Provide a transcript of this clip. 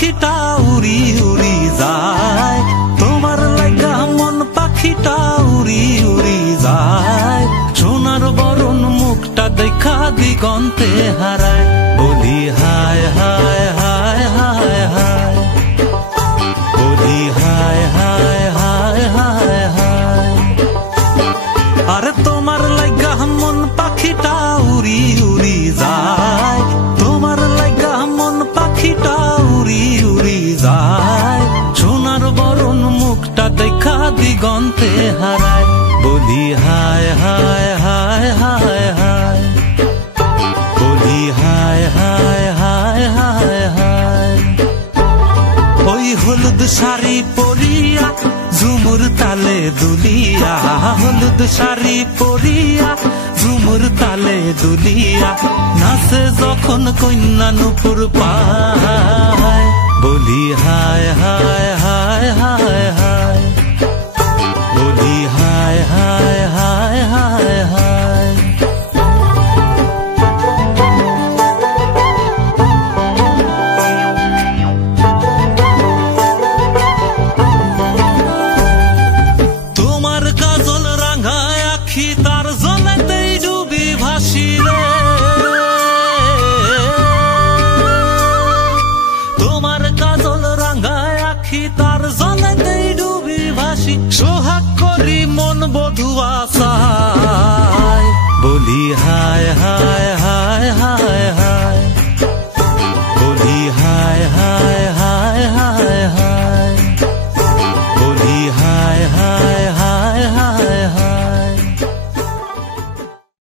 পাখিটা উড়ি উড়ি যায়, তোমার লাগা মন পাখিটা উড়ি উড়ি যায়। সোনার বরণ মুখটা দেখা দিগন্তে হারায়, বলি হায় হায় হায় হায় হায়, বলি হায় হায় হায় হায় হায়। আরে তোমার লাগা মন পাখিটা উড়ি উড়ি যায়, তোমার লাগা মন পাখিটা উড়ি উড়ি যায়। সোনার বরণ মুখটা দেখা দিগন্তে হারায়, বলি হায় হায় হায় হায় হায়, বলি হায় হায় হায় হায় হায়। ওই হলুদ শাড়ি পরিয়া ঝুমুর তালে দুলিয়া, হলুদ শাড়ি পরিয়া ঝুমুর তালে দুলিয়া, নাচে যখন কন্যা নুপুর পায়, বলি হায় হায় হায় হায় হায়, বলি হায় হায় হায় হায় হায়। তোমার কাজল রাঙায় আখি তার জলেতেই ডুবি ভাসি রে, তোমার কাজল রাঙায় আখি তার জলেতেই ডুবি ভাসি। সোহাগ করি মন বধুয়া চায়, বলি হায় হায় হায় হায় হায়, বলি হায় হায়